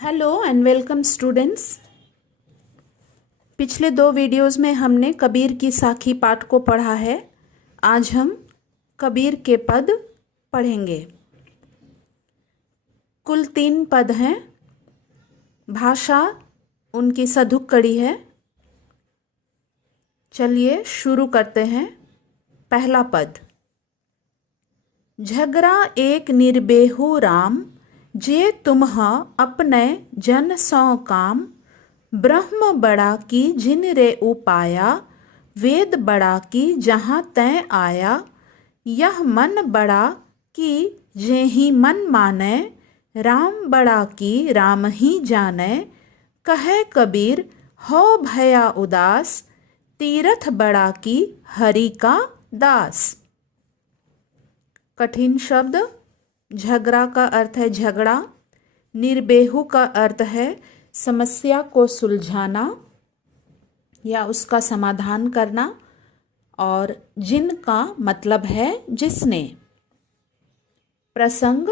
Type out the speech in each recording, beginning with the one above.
Hello and welcome students. पिछले दो videos में हमने कबीर की साखी पाठ को पढ़ा है। आज हम कबीर के पद पढ़ेंगे। कुल 3 पद हैं। भाषा उनकी सधुक्कड़ी है। चलिए शुरू करते हैं। पहला पद। झगड़ा एक निर्बेहु राम, जे तुम्ह अपने जन सौ काम। ब्रह्म बड़ा की जिन रे उपाया, वेद बड़ा की जहाँ तय आया। यह मन बड़ा की जेहि मन माने, राम बड़ा की राम ही जाने। कहे कबीर हो भया उदास, तीरथ बड़ा की हरि का दास। कठिन शब्द। झगड़ा का अर्थ है झगड़ा। निर्बेहु का अर्थ है समस्या को सुलझाना या उसका समाधान करना, और जिन का मतलब है जिसने। प्रसंग।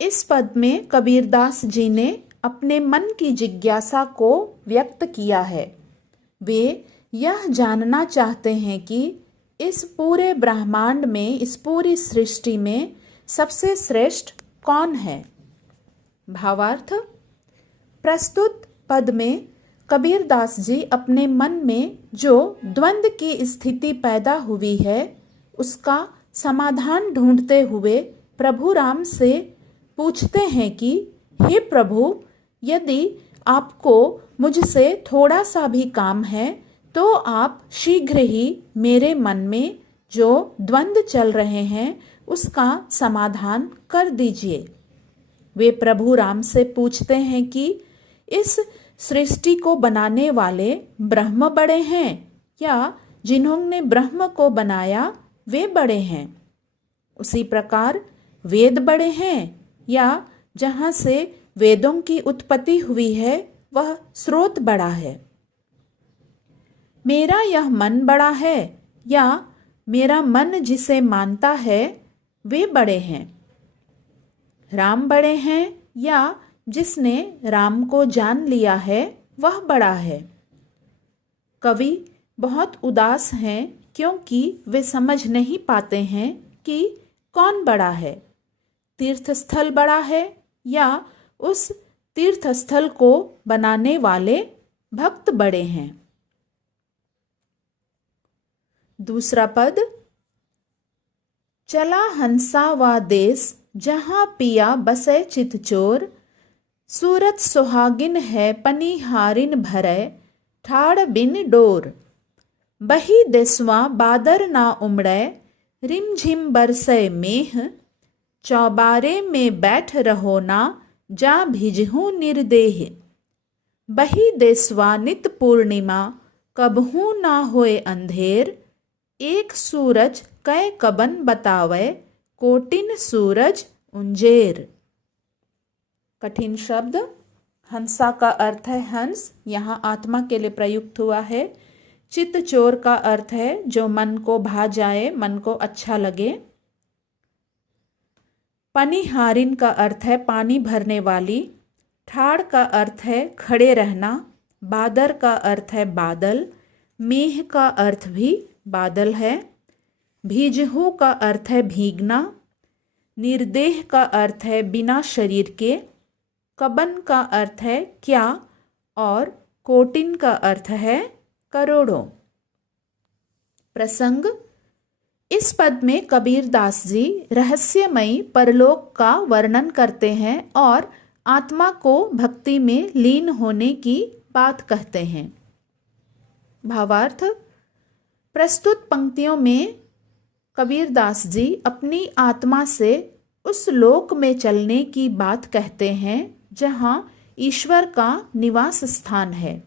इस पद में कबीरदास जी ने अपने मन की जिज्ञासा को व्यक्त किया है। वे यह जानना चाहते हैं कि इस पूरे ब्रह्मांड में, इस पूरी सृष्टि में सबसे श्रेष्ठ कौन है। भावार्थ। प्रस्तुत पद में कबीरदास जी अपने मन में जो द्वंद्व की स्थिति पैदा हुई है उसका समाधान ढूंढते हुए प्रभु राम से पूछते हैं कि हे प्रभु, यदि आपको मुझसे थोड़ा सा भी काम है तो आप शीघ्र ही मेरे मन में जो द्वंद्व चल रहे हैं उसका समाधान कर दीजिए। वे प्रभु राम से पूछते हैं कि इस सृष्टि को बनाने वाले ब्रह्म बड़े हैं या जिन्होंने ब्रह्म को बनाया वे बड़े हैं। उसी प्रकार वेद बड़े हैं या जहाँ से वेदों की उत्पत्ति हुई है वह स्रोत बड़ा है। मेरा यह मन बड़ा है या मेरा मन जिसे मानता है वे बड़े हैं। राम बड़े हैं या जिसने राम को जान लिया है वह बड़ा है। कवि बहुत उदास हैं क्योंकि वे समझ नहीं पाते हैं कि कौन बड़ा है। तीर्थस्थल बड़ा है या उस तीर्थस्थल को बनाने वाले भक्त बड़े हैं। दूसरा पद। चला हंसा वा देश, जहाँ पिया बसे चित चोर। सूरत सुहागिन है पनिहारिन भरे, ठाड़ बिन डोर। बही देसवा बादर ना उमड़े, रिमझिम बरसे मेह। चौबारे में बैठ रहो ना, जा भिजहूँ निर्देह। बही देसवा नित पूर्णिमा, कबहू ना होए अंधेर। एक सूरज कै कबन बतावे, कोटिन सूरज उंजेर। कठिन शब्द। हंसा का अर्थ है हंस, यहाँ आत्मा के लिए प्रयुक्त हुआ है। चित चोर का अर्थ है जो मन को भा जाए, मन को अच्छा लगे। पनिहारिन का अर्थ है पानी भरने वाली। ठाड़ का अर्थ है खड़े रहना। बादर का अर्थ है बादल। मेह का अर्थ भी बादल है। भीजहू का अर्थ है भीगना। निर्देह का अर्थ है बिना शरीर के। कबन का अर्थ है क्या, और कोटिन का अर्थ है करोड़ों। प्रसंग। इस पद में कबीरदास जी रहस्यमयी परलोक का वर्णन करते हैं और आत्मा को भक्ति में लीन होने की बात कहते हैं। भावार्थ। प्रस्तुत पंक्तियों में कबीरदास जी अपनी आत्मा से उस लोक में चलने की बात कहते हैं जहाँ ईश्वर का निवास स्थान है।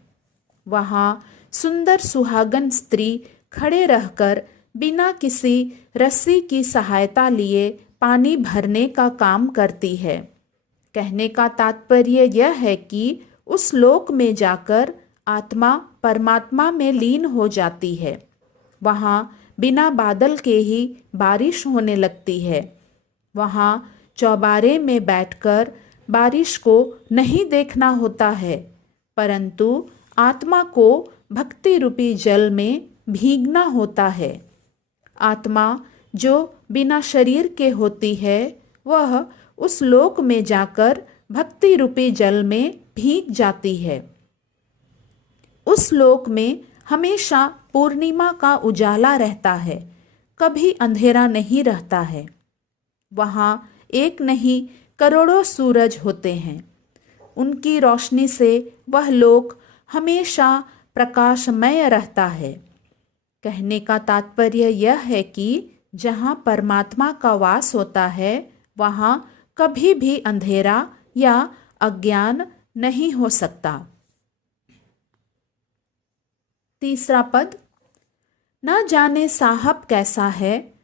वहाँ सुंदर सुहागन स्त्री खड़े रहकर बिना किसी रस्सी की सहायता लिए पानी भरने का काम करती है। कहने का तात्पर्य यह है कि उस लोक में जाकर आत्मा परमात्मा में लीन हो जाती है। वहाँ बिना बादल के ही बारिश होने लगती है। वहाँ चौबारे में बैठकर बारिश को नहीं देखना होता है, परंतु आत्मा को भक्ति रूपी जल में भीगना होता है। आत्मा जो बिना शरीर के होती है, वह उस लोक में जाकर भक्ति रूपी जल में भीग जाती है। उस लोक में हमेशा पूर्णिमा का उजाला रहता है, कभी अंधेरा नहीं रहता है। वहाँ एक नहीं करोड़ों सूरज होते हैं। उनकी रोशनी से वह लोक हमेशा प्रकाशमय रहता है। कहने का तात्पर्य यह है कि जहाँ परमात्मा का वास होता है, वहाँ कभी भी अंधेरा या अज्ञान नहीं हो सकता। तीसरा पद, न जाने साहब कैसा है,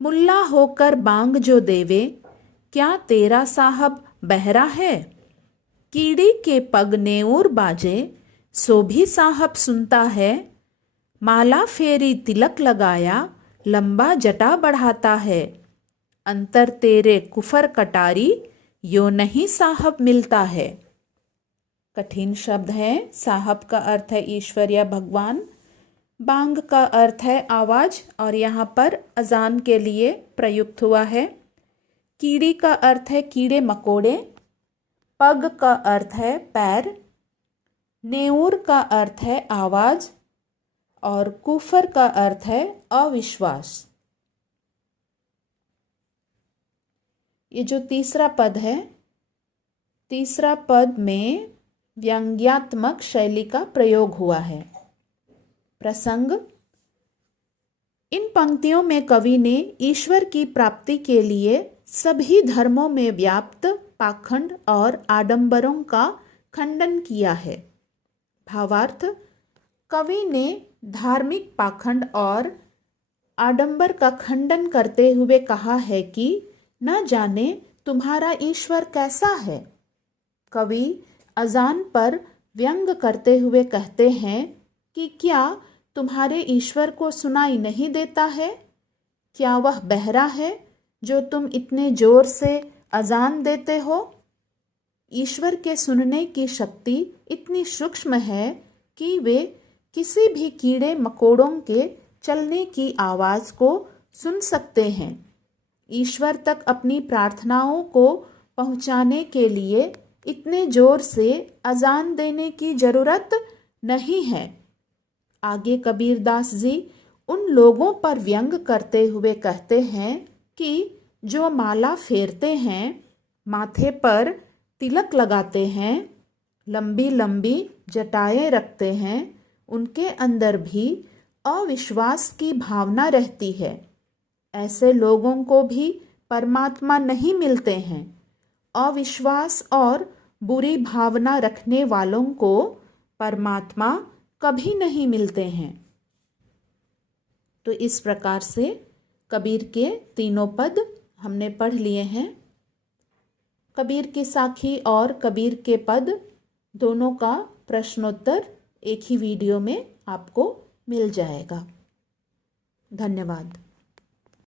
मुल्ला होकर बांग जो देवे, क्या तेरा साहब बहरा है। कीड़ी के पग नेऊर बाजे, सो भी साहब सुनता है। माला फेरी तिलक लगाया, लंबा जटा बढ़ाता है। अंतर तेरे कुफर कटारी, यो नहीं साहब मिलता है। कठिन शब्द है। साहब का अर्थ है ईश्वर या भगवान। बांग का अर्थ है आवाज और यहाँ पर अजान के लिए प्रयुक्त हुआ है। कीड़ी का अर्थ है कीड़े मकोड़े। पग का अर्थ है पैर। नेऊर का अर्थ है आवाज और कुफर का अर्थ है अविश्वास। ये जो तीसरा पद है, तीसरा पद में व्यंग्यात्मक शैली का प्रयोग हुआ है। प्रसंग, इन पंक्तियों में कवि ने ईश्वर की प्राप्ति के लिए सभी धर्मों में व्याप्त पाखंड और आडंबरों का खंडन किया है। भावार्थ, कवि ने धार्मिक पाखंड और आडंबर का खंडन करते हुए कहा है कि न जाने तुम्हारा ईश्वर कैसा है। कवि अजान पर व्यंग करते हुए कहते हैं कि क्या तुम्हारे ईश्वर को सुनाई नहीं देता है? क्या वह बहरा है जो तुम इतने जोर से अजान देते हो? ईश्वर के सुनने की शक्ति इतनी सूक्ष्म है कि वे किसी भी कीड़े मकोड़ों के चलने की आवाज को सुन सकते हैं। ईश्वर तक अपनी प्रार्थनाओं को पहुंचाने के लिए इतने जोर से अजान देने की जरूरत नहीं है। आगे कबीरदास जी उन लोगों पर व्यंग करते हुए कहते हैं कि जो माला फेरते हैं, माथे पर तिलक लगाते हैं, लंबी लंबी जटाएं रखते हैं, उनके अंदर भी अविश्वास की भावना रहती है। ऐसे लोगों को भी परमात्मा नहीं मिलते हैं। अविश्वास और बुरी भावना रखने वालों को परमात्मा कभी नहीं मिलते हैं। तो इस प्रकार से कबीर के तीनों पद हमने पढ़ लिए हैं। कबीर की साखी और कबीर के पद दोनों का प्रश्नोत्तर एक ही वीडियो में आपको मिल जाएगा। धन्यवाद।